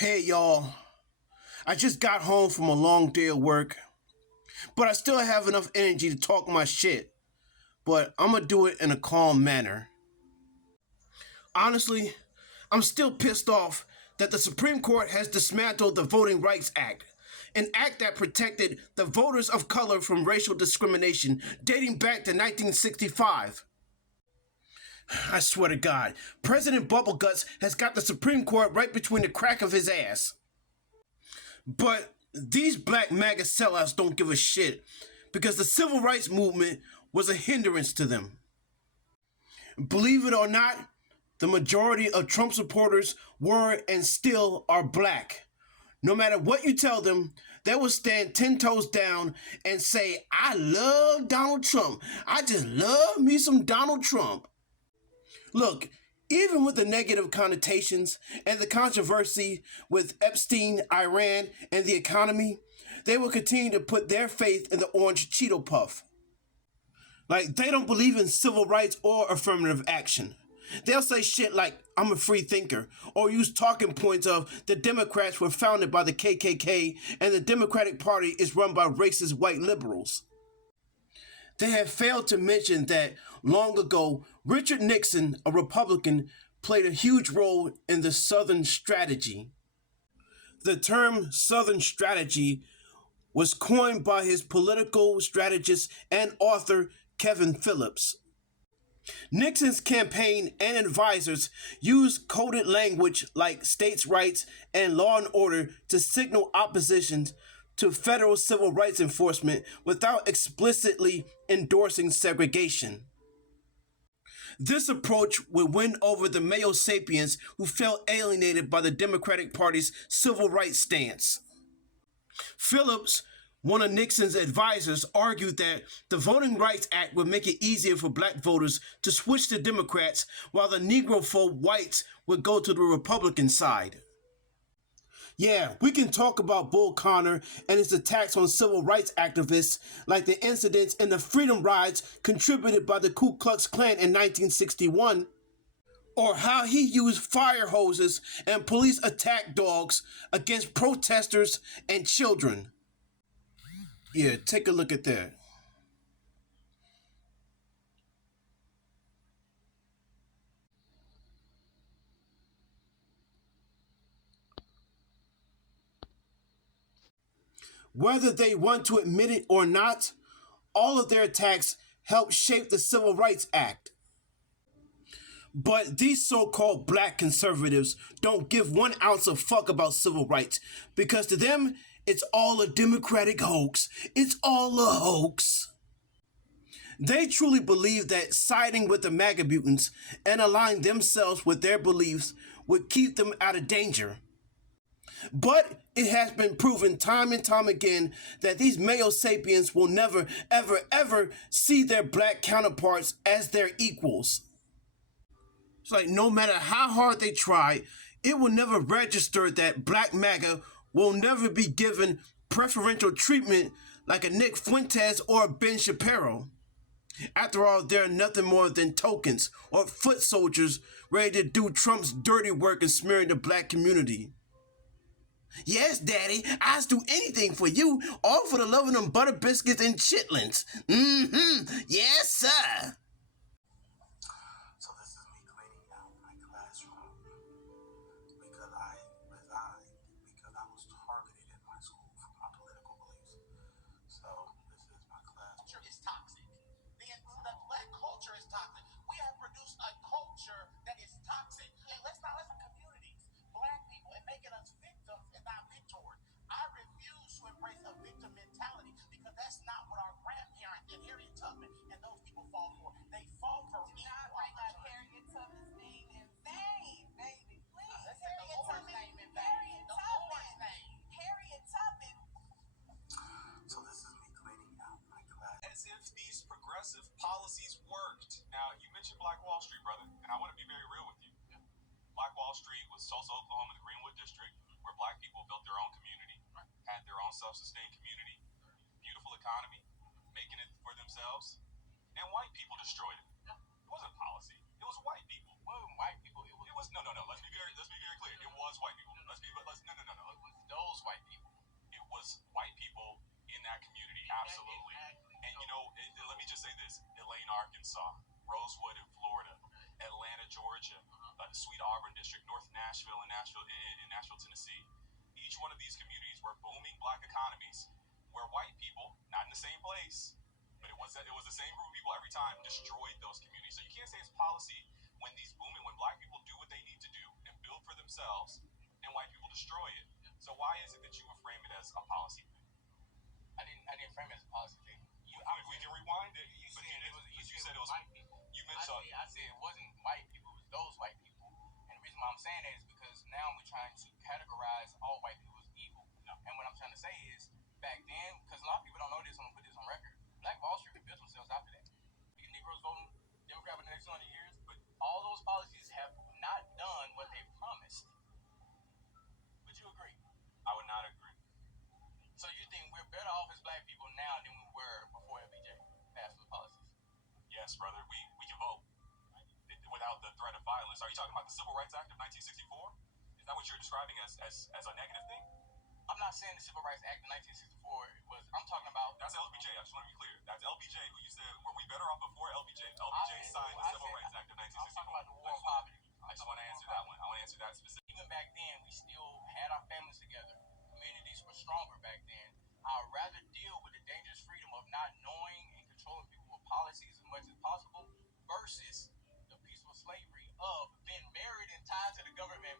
Hey y'all, I just got home from a long day of work, but I still have enough energy to talk my shit. But I'm gonna do it in a calm manner. Honestly, I'm still pissed off that the Supreme Court has dismantled the Voting Rights Act, an act that protected the voters of color from racial discrimination dating back to 1965. I swear to God, President Bubbleguts has got the Supreme Court right between the crack of his ass. But these black MAGA sellouts don't give a shit because the civil rights movement was a hindrance to them. Believe it or not, the majority of Trump supporters were and still are black. No matter what you tell them, they will stand 10 toes down and say, I love Donald Trump. I just love me some Donald Trump. Look, even with the negative connotations and the controversy with Epstein, Iran, and the economy, they will continue to put their faith in the orange Cheeto Puff. Like, they don't believe in civil rights or affirmative action. They'll say shit like, I'm a free thinker, or use talking points of the Democrats were founded by the KKK and the Democratic Party is run by racist white liberals. They have failed to mention that long ago, Richard Nixon, a Republican, played a huge role in the Southern strategy. The term Southern strategy was coined by his political strategist and author Kevin Phillips. Nixon's campaign and advisors used coded language like states' rights and law and order to signal opposition to federal civil rights enforcement without explicitly endorsing segregation. This approach would win over the Mayo Sapiens who felt alienated by the Democratic Party's civil rights stance. Phillips, one of Nixon's advisors, argued that the Voting Rights Act would make it easier for black voters to switch to Democrats while the Negrophobe whites would go to the Republican side. Yeah, we can talk about Bull Connor and his attacks on civil rights activists like the incidents in the Freedom Rides contributed by the Ku Klux Klan in 1961, or how he used fire hoses and police attack dogs against protesters and children. Yeah, take a look at that. Whether they want to admit it or not, all of their attacks helped shape the Civil Rights Act. But these so-called black conservatives don't give 1 ounce of fuck about civil rights because to them, it's all a Democratic hoax. It's all a hoax. They truly believe that siding with the MAGA mutants and aligning themselves with their beliefs would keep them out of danger. But it has been proven time and time again that these Mayo Sapiens will never, ever, ever see their black counterparts as their equals. It's like no matter how hard they try, it will never register that black MAGA will never be given preferential treatment like a Nick Fuentes or a Ben Shapiro. After all, they're nothing more than tokens or foot soldiers ready to do Trump's dirty work in smearing the black community. Yes, Daddy, I'll do anything for you, all for the love of them butter biscuits and chitlins. Yes, sir. So this is me cleaning out my classroom because I resigned because I was targeted in my school for my political beliefs. So this is my class. Culture is toxic. The black culture is toxic. We have produced a culture that is toxic. And let's not let the communities, black people, and making us victims and not victors. I refuse to embrace a victim mentality because that's not what our grandparents and Harriet Tubman and those people fall for. They fall for not bring up Harriet Tubman's name in vain, baby. Please. Let's say the Lord's name in vain. Harriet The Tubman. Lord's name. Harriet Tubman. So this is me cleaning out my class. As if these progressive policies worked. Now, you mentioned Black Wall Street, brother, and I want to be very real with you. Black Wall Street was Tulsa, Oklahoma, the Greenwood District, where black people built their own community, had their own self-sustained community, beautiful economy, making it for themselves, and white people destroyed it. It wasn't policy. It was white people. Well, white people. It was no. Let's be very clear. It was white people. Arkansas, Rosewood in Florida, Atlanta, Georgia, the Sweet Auburn District, North Nashville and Nashville, Tennessee. Each one of these communities were booming black economies where white people, not in the same place, but it was the same group of people every time, destroyed those communities. So you can't say it's policy when black people do what they need to do and build for themselves, and white people destroy it. So why is it that you would frame it as a policy thing? I didn't frame it as a policy thing. We can rewind it. You said it was white people. You mentioned. I said it wasn't white people, it was those white people. And the reason why I'm saying that is because now we're trying to categorize all white people as evil. No. And what I'm trying to say is, back then, because a lot of people don't know this, I'm going to put this on record, Black Wall Street rebuilt themselves after that. The Negroes voting Democrat for the next 200 years, but all those policies have not done what they promised. Would you agree? I would not agree. So you think we're better off as black people now than we were before LBJ passed those policies? Yes, brother. We can vote without the threat of violence. Are you talking about the Civil Rights Act of 1964? Is that what you're describing as a negative thing? I'm not saying the Civil Rights Act of 1964 was. I'm talking about. That's LBJ. I just want to be clear. That's LBJ who you said, were we better off before LBJ? LBJ signed the Civil Rights Act of 1964. I'm talking about the war on poverty. I just want to answer that one. I want to answer that specifically. Even back then, we still had our families together. Communities were stronger back then. I'd rather deal with the dangerous freedom of not knowing and controlling people with policies as much as possible versus the peaceful slavery of being married and tied to the government